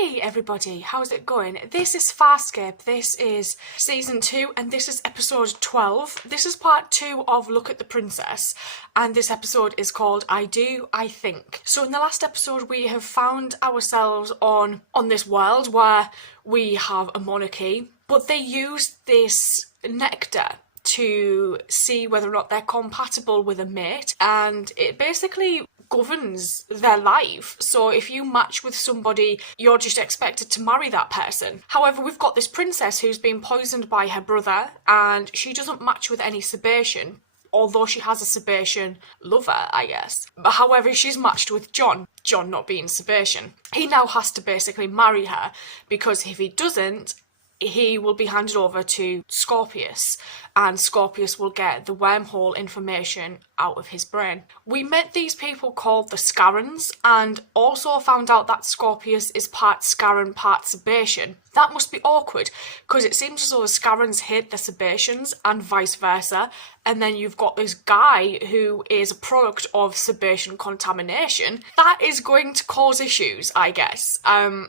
Hey everybody, how's it going? This is Farscape, this is season 2 and this is episode 12. This is part 2 of Look at the Princess and this episode is called I Do, I Think. So in the last episode we have found ourselves on this world where we have a monarchy, but they use this nectar to see whether or not they're compatible with a mate, and it basically governs their life. So if you match with somebody, you're just expected to marry that person. However, we've got this princess who's been poisoned by her brother and she doesn't match with any Sebastian, although she has a Sebastian lover, I guess. But however, she's matched with John not being Sebastian. He now has to basically marry her because if he doesn't, he will be handed over to Scorpius, and Scorpius will get the wormhole information out of his brain. We met these people called the Scarans, and also found out that Scorpius is part Scaran, part Sebastian. That must be awkward, because it seems as though the Scarans hate the Sebastians, and vice versa, and then you've got this guy who is a product of Sebastian contamination. That is going to cause issues, I guess.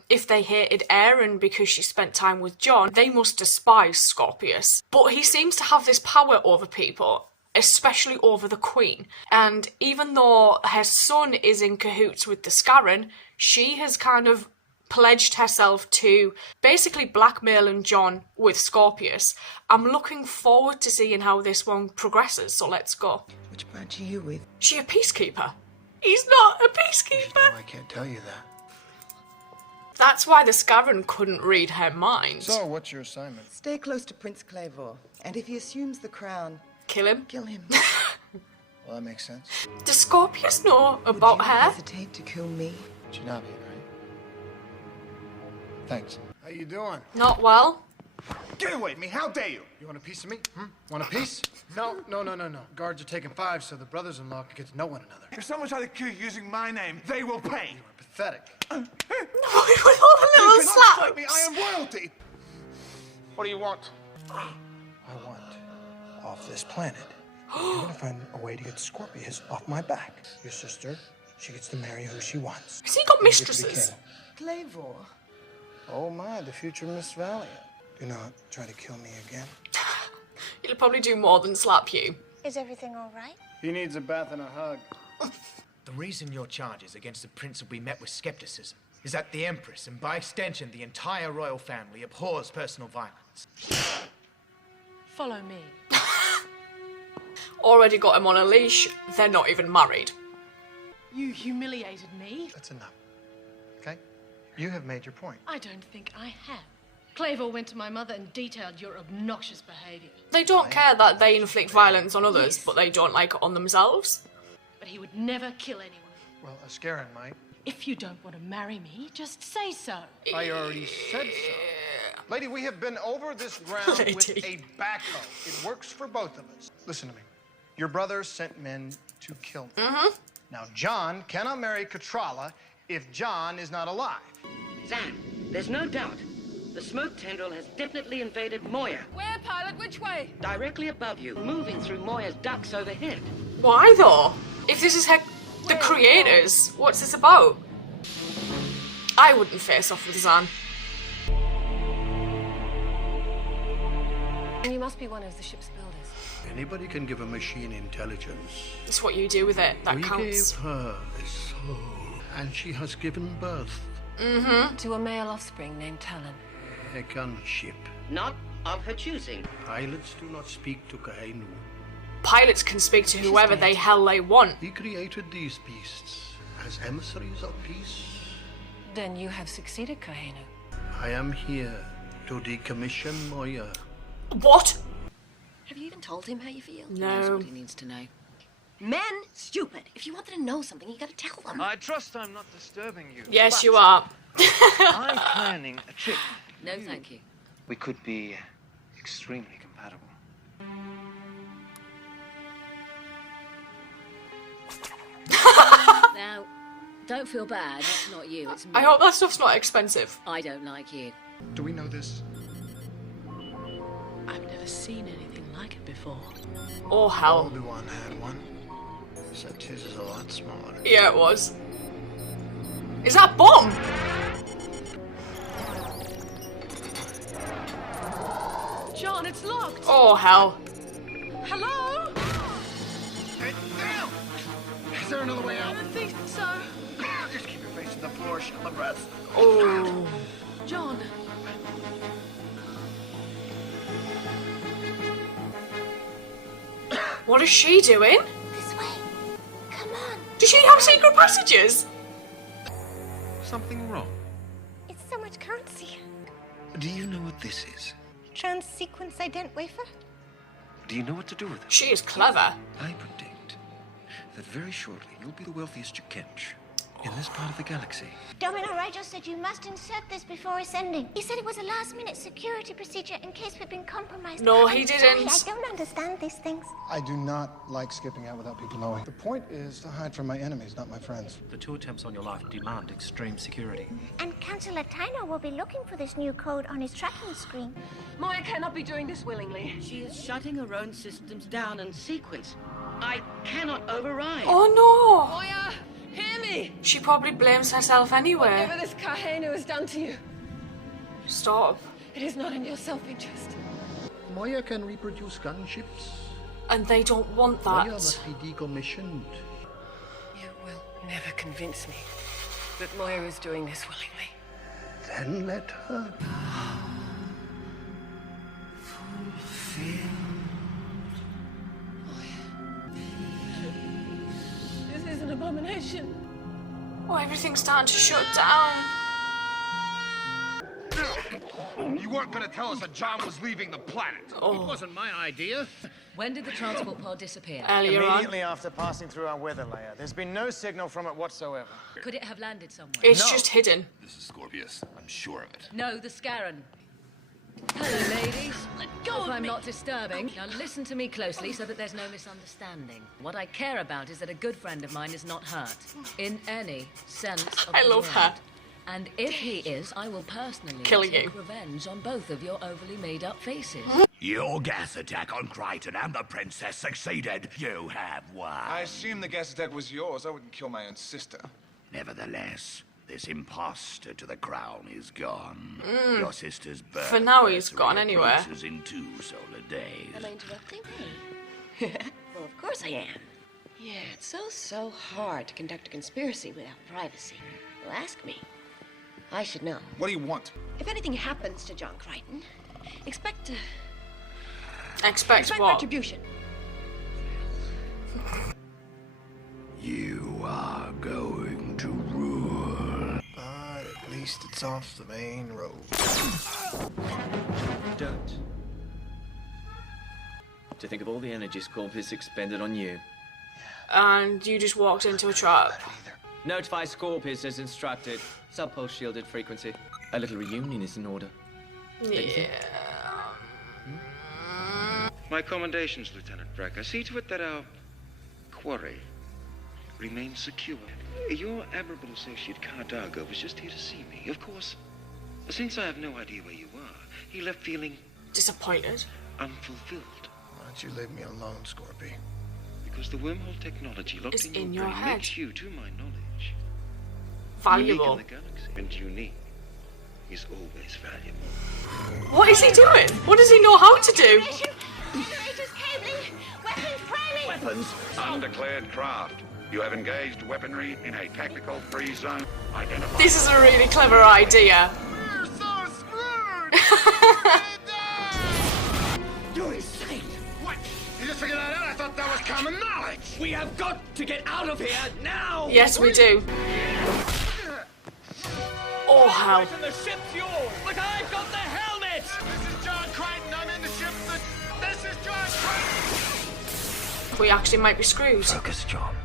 If they hated Erin because she spent time with John, they must despise Scorpius. But he seems to have this power over people, especially over the Queen. And even though her son is in cahoots with the Scaran, she has kind of pledged herself to basically blackmailing John with Scorpius. I'm looking forward to seeing how this one progresses, so let's go. Which branch are you with? She a peacekeeper? He's not a peacekeeper! No, I can't tell you that. That's why the Scaran couldn't read her mind. So, what's your assignment? Stay close to Prince Clavor, and if he assumes the crown, Kill him? kill him. Well, that makes sense. Does Scorpius know about Would you her? hesitate to kill me? Shinabi, right? Thanks. How you doing? Not well. Get away from me! How dare you! You want a piece of me? Want a piece? No. Guards are taking 5 so the brothers-in-law can get to know one another. If someone tries to kill you using my name, they will pay. You are pathetic. With all the You little cannot slaps. fight me! I am royalty! What do you want? I want off this planet. You're gonna find a way to get Scorpius off my back. Your sister, she gets to marry who she wants. Has he got You get to be mistresses? king. Clavor. Oh my, the future Miss Valiant. Do not try to kill me again. He'll probably do more than slap you. Is everything all right? He needs a bath and a hug. The reason your charges against the prince will be met with skepticism is that the Empress, and by extension the entire royal family, abhors personal violence. Follow me. Already got him on a leash. They're not even married. You humiliated me. That's enough. Okay? You have made your point. I don't think I have. Clavor went to my mother and detailed your obnoxious behavior. They don't care that they inflict violence on others, Yes. but they don't like it on themselves. But he would never kill anyone. Well, a Scaran might. If you don't want to marry me, just say so. I already said so. Lady, we have been over this ground with Lady. a backhoe. It works for both of us. Listen to me. Your brother sent men to kill me. Now, John cannot marry Katrala if John is not alive. Zan, there's no doubt. The smoke tendril has definitely invaded Moya. Where, pilot? Which way? Directly above you, moving through Moya's ducts overhead. Why though? If this is the creators, what's this about? I wouldn't face off with Zan. You must be one of the ship's builders. Anybody can give a machine intelligence. That's what you do with it. That We counts. gave her a soul, and she has given birth. To a male offspring named Talon. A gunship. Not of her choosing. Pilots do not speak to Kainu. Pilots can speak to whoever the hell they want. He created these beasts as emissaries of peace. Then you have succeeded, Kahenu. I am here to decommission Moya. What? Have you even told him how you feel? No. He needs to know. Men, stupid. If you want them to know something, you gotta tell them. I trust I'm not disturbing you. Yes, you are. I'm planning a trip. No, thank you. We could be extremely compatible. Now, don't feel bad. That's not you. It's me. I hope that stuff's not expensive. I don't like you. Do we know this? I've never seen anything like it before. Oh hell. Obi-Wan had one. Except his is a lot smaller. Yeah, it was. Is that bomb? John, it's locked. Oh, hell. Hello? Hey, damn! Is there another way I out? don't think so. Just keep your face to the floor, shut my breath. Oh. John. What is she doing? This way. Come on. Does she have secret passages? Something wrong? It's so much currency. Do you know what this is? Trans-sequence ident wafer? Do you know what to do with it? She is clever. I predict that very shortly you'll be the wealthiest Jukench in this part of the galaxy. Domino Rigel said you must insert this before ascending. He said it was a last-minute security procedure in case we've been compromised. No, he I'm didn't. Sorry, I don't understand these things. I do not like skipping out without people knowing. The point is to hide from my enemies, not my friends. The two attempts on your life demand extreme security. And Councillor Tyner will be looking for this new code on his tracking screen. Moya cannot be doing this willingly. She is shutting her own systems down in sequence. I cannot override. Oh, no. Moya, hear me. She probably blames herself anyway. Whatever this Kahenu has done to you, Stop. it is not in your self-interest. Moya can reproduce gunships. And they don't want Moya that. must be decommissioned. You will never convince me that Moya is doing this willingly. Then let her. This is an abomination. Oh, everything's starting to shut down. You weren't gonna tell us that John was leaving the planet. Oh. It wasn't my idea. When did the transport pod disappear? Earlier on. Immediately after passing through our weather layer. There's been no signal from it whatsoever. Could it have landed somewhere? It's just hidden. This is Scorpius. I'm sure of it. No, the Scarron. Hello, ladies. Let go of me. I'm not disturbing. Now listen to me closely so that there's no misunderstanding. What I care about is that a good friend of mine is not hurt. In any sense of I the love word. her. And if he is, I will personally Kill take you. revenge on both of your overly made-up faces. Your gas attack on Crichton and the princess succeeded. You have won. I assume the gas attack was yours. I wouldn't kill my own sister. Nevertheless, this imposter to the crown is gone. Your sister's birth. For now, he's gone anyway. Is in 2 solar days. Am I interrupting? Well, of course I am. Yeah, it's so hard to conduct a conspiracy without privacy. Well, ask me. I should know. What do you want? If anything happens to John Crichton, expect Expect what? retribution. You are going to rule. But at least it's off the main road. Don't. To think of all the energy Scorpius expended on you. And you just walked into a trap. Notify Scorpius as instructed. Subpulse shielded frequency. A little reunion is in order. Yeah. My commendations, Lieutenant Brecker. See to it that our quarry remains secure. Your admirable associate Cardago was just here to see me. Of course, since I have no idea where you are, he left feeling disappointed, unfulfilled. Why don't you leave me alone, Scorpy? Because the wormhole technology locked It's in in your your brain head. makes you, to my knowledge, Valuable. unique in the galaxy. And unique is always valuable. What is he doing? What does he know how to do? Generators cabling, weapons priming. Weapons. Undeclared craft. You have engaged weaponry in a tactical free zone. Identify. This is a really clever idea. We're so screwed! You're insane. What? You just figured that out? I thought that was common knowledge. We have got to get out of here now. Yes, we do. Oh, hell. And the ship's yours, but I've got the helmet. This is John Crichton. I'm in the ship. This is John Crichton. We actually might be screwed. Focus, John.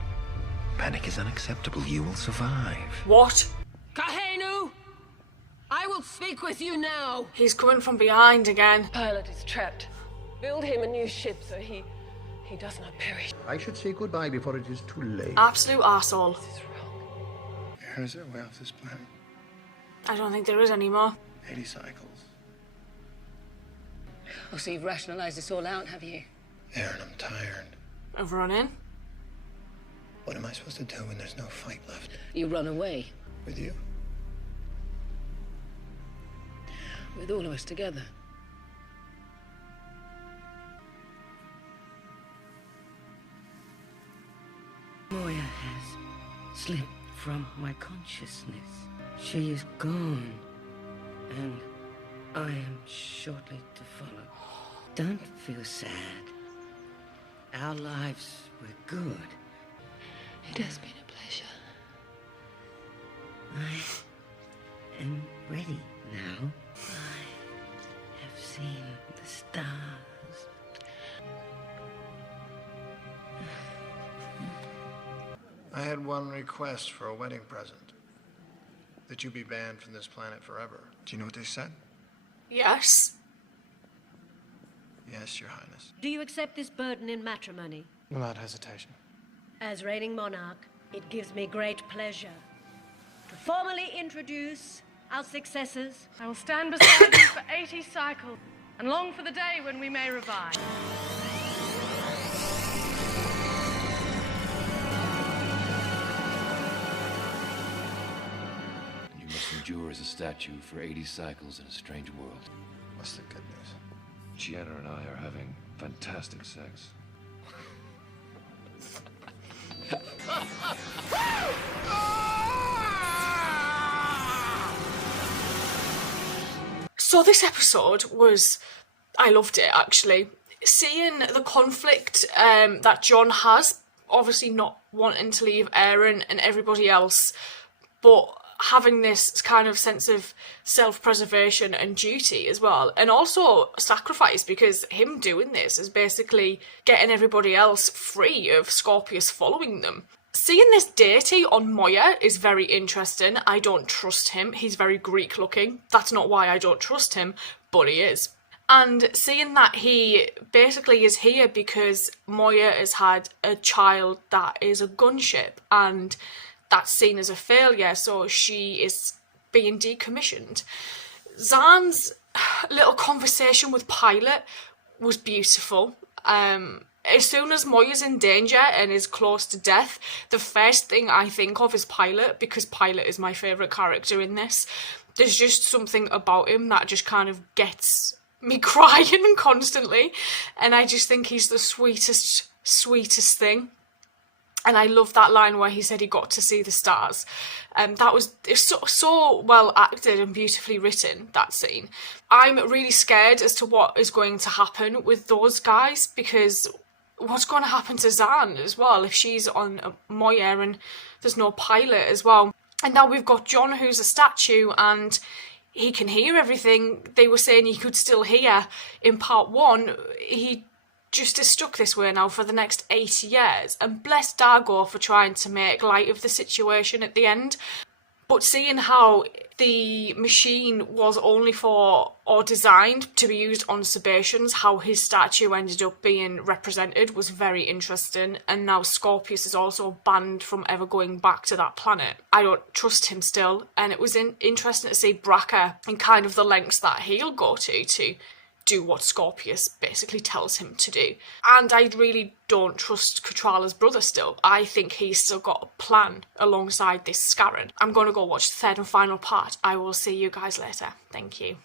Panic is unacceptable. You will survive. What? Kahenu! I will speak with you now. He's coming from behind again. Pilot is trapped. Build him a new ship so he does not perish. I should say goodbye before it is too late. Absolute arsehole. Is there a way off this planet? I don't think there is anymore. 80 cycles. Oh, so you've rationalized this all out, have you? Aaron, I'm tired. Of running? What am I supposed to do when there's no fight left? You run away. With you? With all of us together. from my consciousness. She is gone, and I am shortly to follow. Don't feel sad. Our lives were good. It has been a pleasure. I am ready now. I have seen the stars. I had one request for a wedding present. That you be banned from this planet forever. Do you know what they said? Yes. Yes, Your Highness. Do you accept this burden in matrimony? Without hesitation. As reigning monarch, it gives me great pleasure to formally introduce our successors. I will stand beside you for 80 cycles and long for the day when we may revive. You must endure as a statue for 80 cycles in a strange world. What's the good news? Gianna and I are having fantastic sex. So this episode was, I loved it actually. Seeing the conflict that John has, obviously not wanting to leave Aaron and everybody else, but having this kind of sense of self-preservation and duty as well, and also sacrifice, because him doing this is basically getting everybody else free of Scorpius following them. Seeing this deity on Moya is very interesting. I don't trust him. He's very Greek looking. That's not why I don't trust him, but he is. And seeing that he basically is here because Moya has had a child that is a gunship, and that's seen as a failure, so she is being decommissioned. Zahn's little conversation with Pilot was beautiful. As soon as Moya's in danger and is close to death, the first thing I think of is Pilot, because Pilot is my favourite character in this. There's just something about him that just kind of gets me crying constantly, and I just think he's the sweetest thing. And I love that line where he said he got to see the stars. That was so well acted and beautifully written, that scene. I'm really scared as to what is going to happen with those guys, because what's going to happen to Zahn as well if she's on Moya and there's no Pilot as well. And now we've got John, who's a statue, and he can hear everything. They were saying he could still hear in part 1. He just is stuck this way now for the next 80 years. And bless Dargo for trying to make light of the situation at the end. But seeing how the machine was only for, or designed to be used on Sebastians, how his statue ended up being represented was very interesting. And now Scorpius is also banned from ever going back to that planet. I don't trust him still. And it was interesting to see Braca and kind of the lengths that he'll go to do what Scorpius basically tells him to do. And I really don't trust Catrala's brother still. I think he's still got a plan alongside this Scarron. I'm going to go watch the third and final part. I will see you guys later. Thank you.